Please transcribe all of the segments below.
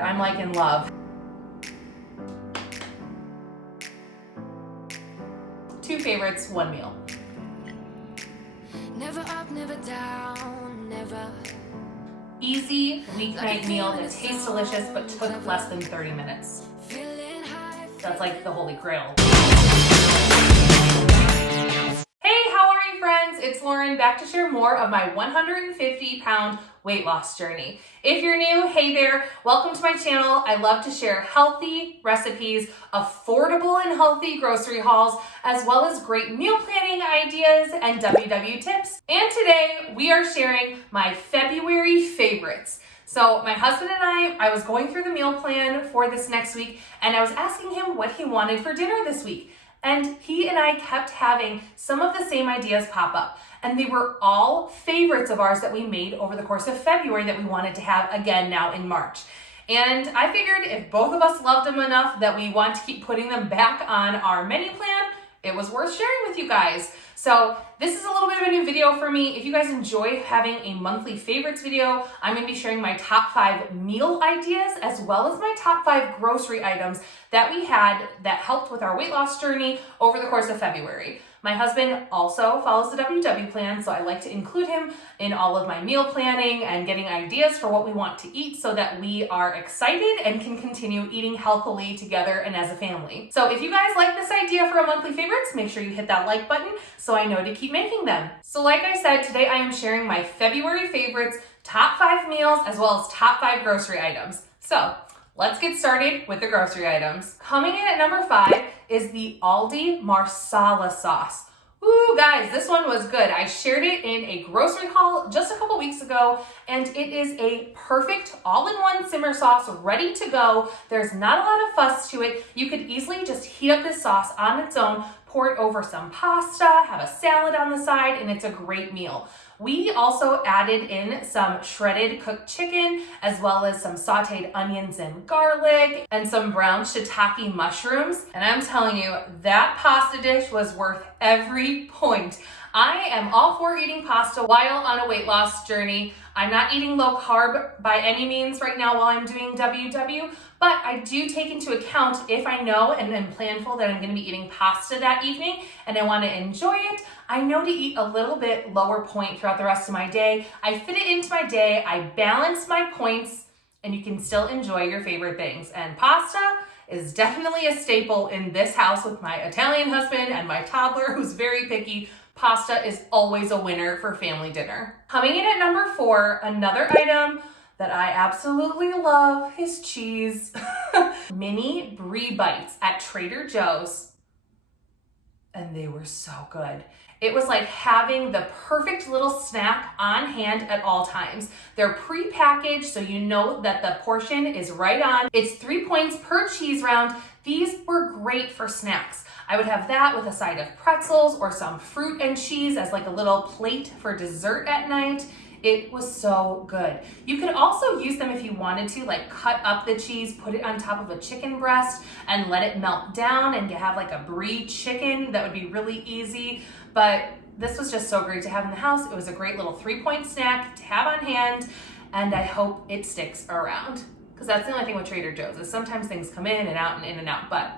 I'm like in love. 2 favorites, 1 meal. Never up, never down, never. Easy weeknight meal that tastes delicious but took less than 30 minutes. Feeling high. That's like the holy grail. Hey, how are you friends? It's Lauren, back to share more of my 150-pound weight loss journey. If you're new, hey there, welcome to my channel. I love to share healthy recipes, affordable and healthy grocery hauls, as well as great meal planning ideas and WW tips. And today we are sharing my February favorites. So my husband and I was going through the meal plan for this next week, and I was asking him what he wanted for dinner this week. And he and I kept having some of the same ideas pop up. And they were all favorites of ours that we made over the course of February that we wanted to have again now in March. And I figured if both of us loved them enough that we want to keep putting them back on our menu plan, it was worth sharing with you guys. So this is a little bit of a new video for me. If you guys enjoy having a monthly favorites video, I'm gonna be sharing my top 5 meal ideas as well as my top 5 grocery items that we had that helped with our weight loss journey over the course of February. My husband also follows the WW plan, so I like to include him in all of my meal planning and getting ideas for what we want to eat so that we are excited and can continue eating healthily together and as a family. So if you guys like this idea for a monthly favorites, make sure you hit that like button so I know to keep making them. So like I said, today I am sharing my February favorites, top 5 meals, as well as top 5 grocery items. So let's get started with the grocery items. Coming in at number 5 is the Aldi Marsala sauce. Ooh, guys, this one was good. I shared it in a grocery haul just a couple weeks ago, and it is a perfect all-in-one simmer sauce ready to go. There's not a lot of fuss to it. You could easily just heat up this sauce on its own, pour it over some pasta, have a salad on the side, and it's a great meal. We also added in some shredded cooked chicken, as well as some sauteed onions and garlic, and some brown shiitake mushrooms. And I'm telling you, that pasta dish was worth every point. I am all for eating pasta while on a weight loss journey. I'm not eating low carb by any means right now while I'm doing WW, but I do take into account if I know and am planful that I'm going to be eating pasta that evening and I want to enjoy it, I know to eat a little bit lower point throughout the rest of my day. I fit it into my day, I balance my points, and you can still enjoy your favorite things. And pasta is definitely a staple in this house with my Italian husband and my toddler who's very picky. Pasta is always a winner for family dinner. Coming in at number 4, another item that I absolutely love is cheese. Mini brie bites at Trader Joe's, and they were so good. It was like having the perfect little snack on hand at all times. They're pre-packaged, so you know that the portion is right on. It's 3 points per cheese round. These were great for snacks. I would have that with a side of pretzels or some fruit and cheese as like a little plate for dessert at night. It was so good. You could also use them if you wanted to, like cut up the cheese, put it on top of a chicken breast and let it melt down and you have like a brie chicken. That would be really easy. But this was just so great to have in the house. It was a great little 3-point snack to have on hand, and I hope it sticks around. Because that's the only thing with Trader Joe's is sometimes things come in and out and in and out, but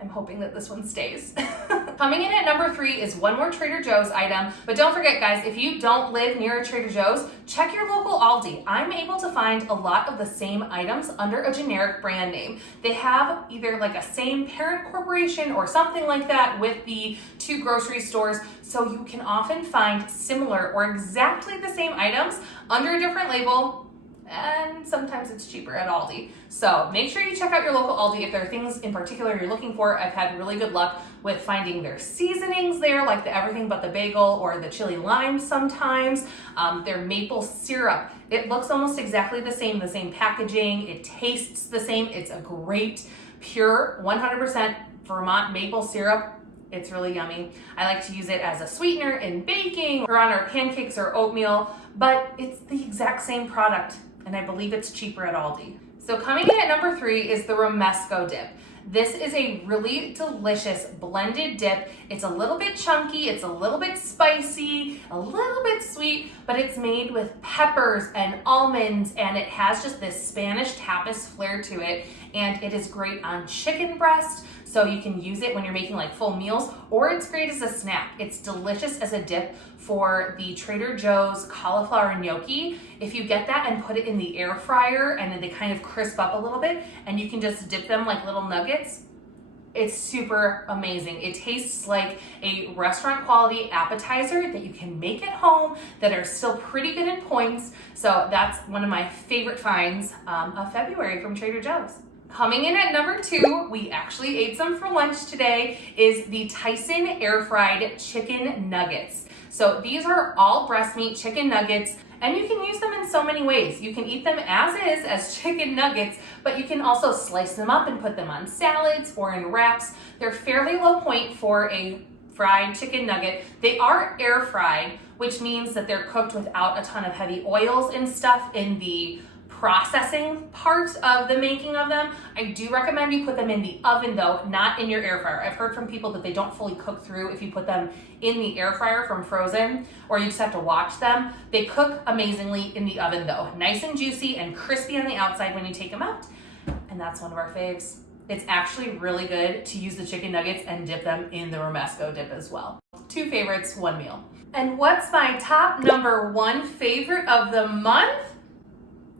I'm hoping that this one stays. Coming in at number 3 is one more Trader Joe's item, but don't forget guys, if you don't live near a Trader Joe's, check your local Aldi. I'm able to find a lot of the same items under a generic brand name. They have either like a same parent corporation or something like that with the 2 grocery stores, so you can often find similar or exactly the same items under a different label, and sometimes it's cheaper at Aldi. So make sure you check out your local Aldi if there are things in particular you're looking for. I've had really good luck with finding their seasonings there, like the everything but the bagel or the chili lime sometimes. Their maple syrup, it looks almost exactly the same packaging, it tastes the same. It's a great, pure, 100% Vermont maple syrup. It's really yummy. I like to use it as a sweetener in baking or on our pancakes or oatmeal, but it's the exact same product, and I believe it's cheaper at Aldi. So coming in at number 3 is the Romesco dip. This is a really delicious blended dip. It's a little bit chunky, it's a little bit spicy, a little bit sweet, but it's made with peppers and almonds, and it has just this Spanish tapas flair to it, and it is great on chicken breast, so you can use it when you're making like full meals, or it's great as a snack. It's delicious as a dip for the Trader Joe's cauliflower gnocchi. If you get that and put it in the air fryer and then they kind of crisp up a little bit and you can just dip them like little nuggets, it's super amazing. It tastes like a restaurant quality appetizer that you can make at home that are still pretty good in points. So that's one of my favorite finds of February from Trader Joe's. Coming in at number 2, we actually ate some for lunch today, is the Tyson air fried chicken nuggets. So these are all breast meat chicken nuggets, and you can use them in so many ways. You can eat them as is, as chicken nuggets, but you can also slice them up and put them on salads or in wraps. They're fairly low point for a fried chicken nugget. They are air fried, which means that they're cooked without a ton of heavy oils and stuff in the processing part of the making of them. I do recommend you put them in the oven though, not in your air fryer. I've heard from people that they don't fully cook through if you put them in the air fryer from frozen, or you just have to watch them. They cook amazingly in the oven though. Nice and juicy and crispy on the outside when you take them out. And that's one of our faves. It's actually really good to use the chicken nuggets and dip them in the romesco dip as well. 2 favorites, 1 meal. And what's my top number 1 favorite of the month?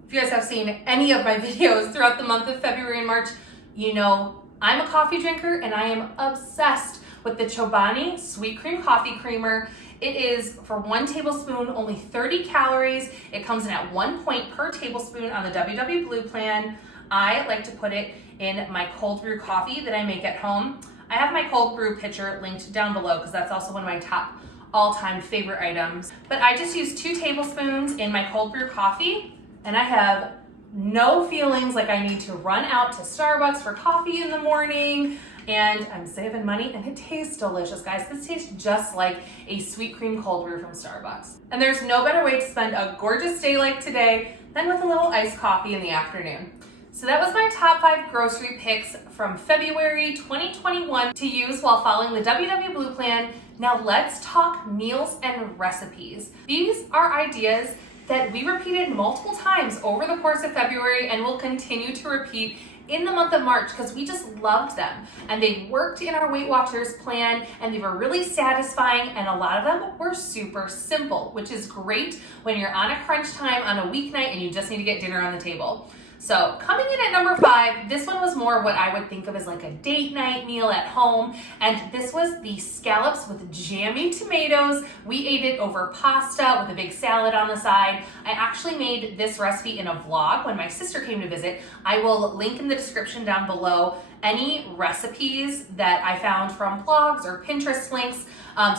If you guys have seen any of my videos throughout the month of February and March, you know I'm a coffee drinker and I am obsessed with the Chobani Sweet Cream Coffee Creamer. It is, for 1 tablespoon, only 30 calories. It comes in at 1 point per tablespoon on the WW Blue plan. I like to put it in my cold brew coffee that I make at home. I have my cold brew pitcher linked down below because that's also one of my top all-time favorite items. But I just use 2 tablespoons in my cold brew coffee, and I have no feelings like I need to run out to Starbucks for coffee in the morning, and I'm saving money, and it tastes delicious, guys. This tastes just like a sweet cream cold brew from Starbucks. And there's no better way to spend a gorgeous day like today than with a little iced coffee in the afternoon. So that was my top 5 grocery picks from February 2021 to use while following the WW Blue plan. Now let's talk meals and recipes. These are ideas that we repeated multiple times over the course of February and will continue to repeat in the month of March because we just loved them. And they worked in our Weight Watchers plan and they were really satisfying, and a lot of them were super simple, which is great when you're on a crunch time on a weeknight and you just need to get dinner on the table. So coming in at number 5, this one was more what I would think of as like a date night meal at home. And this was the scallops with jammy tomatoes. We ate it over pasta with a big salad on the side. I actually made this recipe in a vlog when my sister came to visit. I will link in the description down below any recipes that I found from blogs or Pinterest links,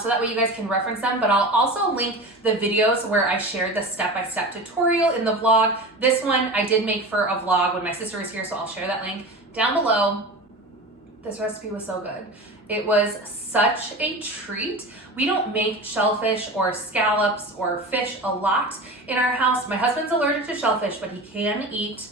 so that way you guys can reference them. But I'll also link the videos where I shared the step-by-step tutorial in the vlog. This one I did make for a vlog when my sister was here, so I'll share that link down below. This recipe was so good. It was such a treat. We don't make shellfish or scallops or fish a lot in our house. My husband's allergic to shellfish, but he can eat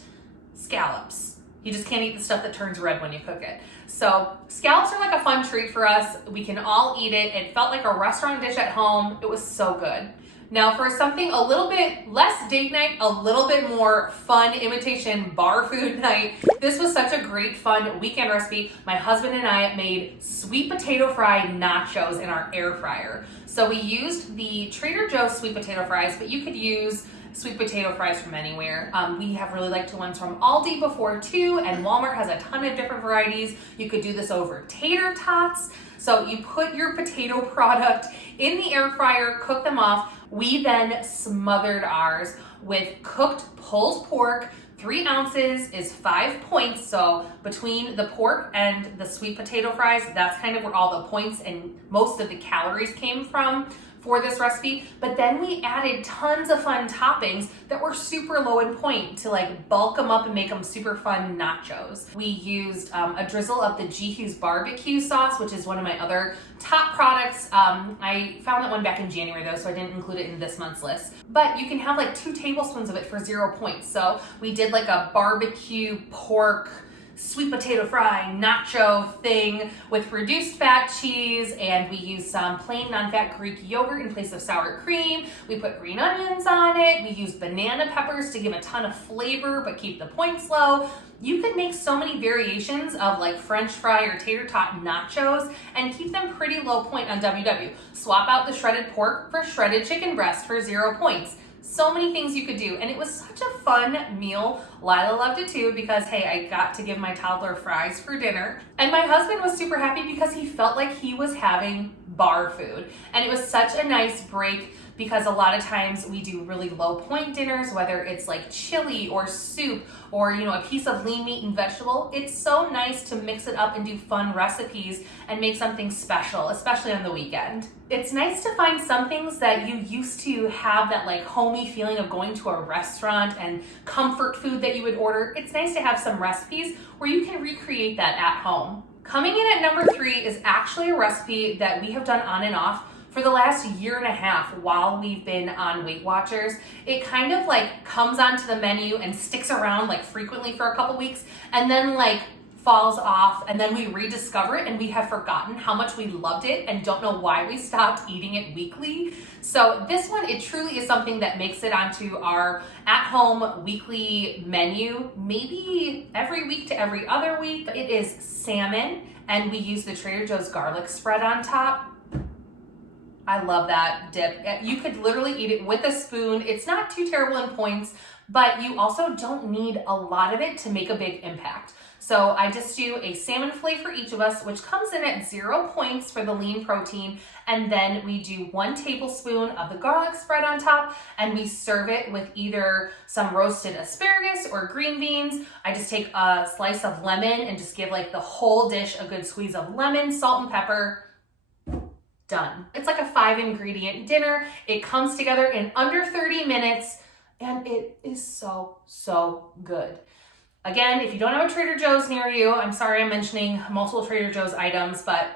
scallops. You just can't eat the stuff that turns red when you cook it. So scallops are like a fun treat for us. We can all eat it. It felt like a restaurant dish at home. It was so good. Now for something a little bit less date night, a little bit more fun imitation bar food night, this was such a great fun weekend recipe. My husband and I made sweet potato fried nachos in our air fryer. So we used the Trader Joe's sweet potato fries, but you could use sweet potato fries from anywhere. We have really liked the ones from Aldi before too, and Walmart has a ton of different varieties. You could do this over tater tots. So you put your potato product in the air fryer, cook them off. We then smothered ours with cooked pulled pork. 3 ounces is 5 points. So between the pork and the sweet potato fries, that's kind of where all the points and most of the calories came from for this recipe. But then we added tons of fun toppings that were super low in point to like bulk them up and make them super fun nachos. We used a drizzle of the G. Hughes barbecue sauce, which is one of my other top products. I found that one back in January though, so I didn't include it in this month's list. But you can have like 2 tablespoons of it for 0 points. So we did like a barbecue pork sweet potato fry nacho thing with reduced fat cheese, and we use some plain non-fat Greek yogurt in place of sour cream. We put green onions on it. We use banana peppers to give a ton of flavor but keep the points low. You could make so many variations of like French fry or tater tot nachos and keep them pretty low point on WW. Swap out the shredded pork for shredded chicken breast for 0 points. So many things you could do, and it was such a fun meal. Lila loved it too because, hey, I got to give my toddler fries for dinner. And my husband was super happy because he felt like he was having bar food. And it was such a nice break because a lot of times we do really low point dinners, whether it's like chili or soup or, a piece of lean meat and vegetable. It's so nice to mix it up and do fun recipes and make something special, especially on the weekend. It's nice to find some things that you used to have that like homey feeling of going to a restaurant and comfort food that you would order. It's nice to have some recipes where you can recreate that at home. Coming in at number 3 is actually a recipe that we have done on and off for the last year and a half while we've been on Weight Watchers. It kind of like comes onto the menu and sticks around like frequently for a couple weeks and then like falls off, and then we rediscover it and we have forgotten how much we loved it and don't know why we stopped eating it weekly. So this one, it truly is something that makes it onto our at-home weekly menu, maybe every week to every other week. It is salmon, and we use the Trader Joe's garlic spread on top. I love that dip. You could literally eat it with a spoon. It's not too terrible in points, but you also don't need a lot of it to make a big impact. So I just do a salmon fillet for each of us, which comes in at 0 points for the lean protein. And then we do 1 tablespoon of the garlic spread on top, and we serve it with either some roasted asparagus or green beans. I just take a slice of lemon and just give like the whole dish a good squeeze of lemon, salt and pepper. Done. It's like a 5-ingredient dinner. It comes together in under 30 minutes, and it is so, so good. Again, if you don't have a Trader Joe's near you, I'm sorry I'm mentioning multiple Trader Joe's items, but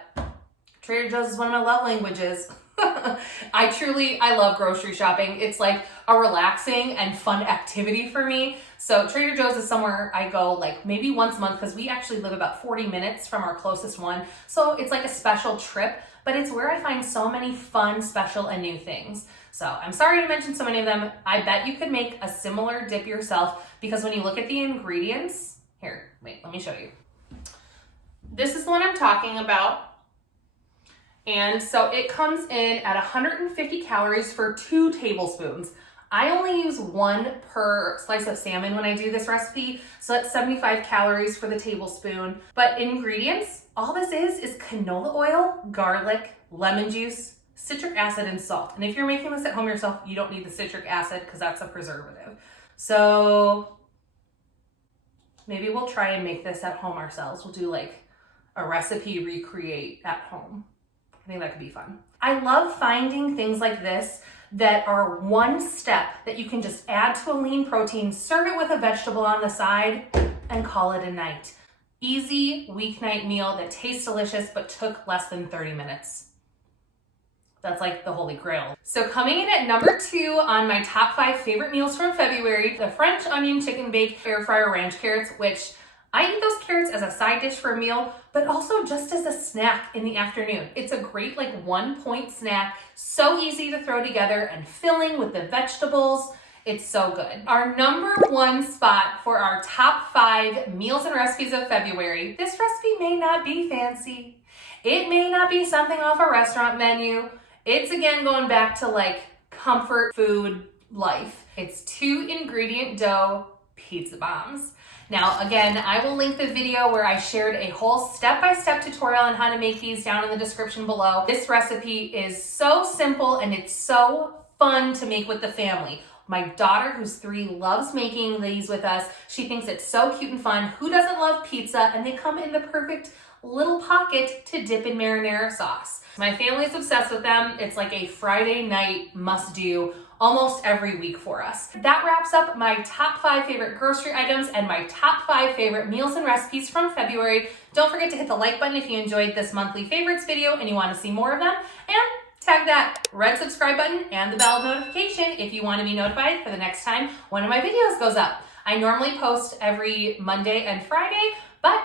Trader Joe's is one of my love languages. I love grocery shopping. It's like a relaxing and fun activity for me. So Trader Joe's is somewhere I go like maybe once a month because we actually live about 40 minutes from our closest one. So it's like a special trip, but it's where I find so many fun, special, and new things. So I'm sorry to mention so many of them. I bet you could make a similar dip yourself because when you look at the ingredients, here, wait, let me show you. This is the one I'm talking about. And so it comes in at 150 calories for 2 tablespoons. I only use 1 per slice of salmon when I do this recipe, so that's 75 calories for the tablespoon. But ingredients, all this is canola oil, garlic, lemon juice, citric acid, and salt. And if you're making this at home yourself, you don't need the citric acid because that's a preservative. So maybe we'll try and make this at home ourselves. We'll do like a recipe recreate at home. I think that could be fun. I love finding things like this that are one step that you can just add to a lean protein, serve it with a vegetable on the side, and call it a night. Easy weeknight meal that tastes delicious but took less than 30 minutes. That's like the holy grail. So coming in at number 2 on my top 5 favorite meals from February, the French onion chicken bake air fryer ranch carrots, which I eat those carrots as a side dish for a meal, but also just as a snack in the afternoon. It's a great like 1-point snack, so easy to throw together and filling with the vegetables. It's so good. Our number 1 spot for our top 5 meals and recipes of February. This recipe may not be fancy. It may not be something off a restaurant menu. It's again going back to like comfort food life. It's 2-ingredient dough pizza bombs. Now, again, I will link the video where I shared a whole step-by-step tutorial on how to make these down in the description below. This recipe is so simple and it's so fun to make with the family. My daughter, who's 3, loves making these with us. She thinks it's so cute and fun. Who doesn't love pizza? And they come in the perfect little pocket to dip in marinara sauce. My family's obsessed with them. It's like a Friday night must-do almost every week for us. That wraps up my top 5 favorite grocery items and my top 5 favorite meals and recipes from February. Don't forget to hit the like button if you enjoyed this monthly favorites video and you want to see more of them, and tag that red subscribe button and the bell notification if you want to be notified for the next time one of my videos goes up. I normally post every Monday and Friday, But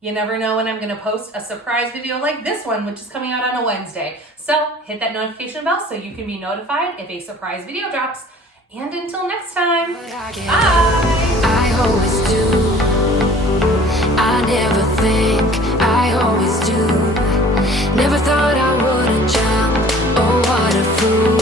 you never know when I'm gonna post a surprise video like this one, which is coming out on a Wednesday. So hit that notification bell so you can be notified if a surprise video drops. And until next time, bye! I always do. I never think, I always do. Never thought I wouldn't jump. Oh, what a fool.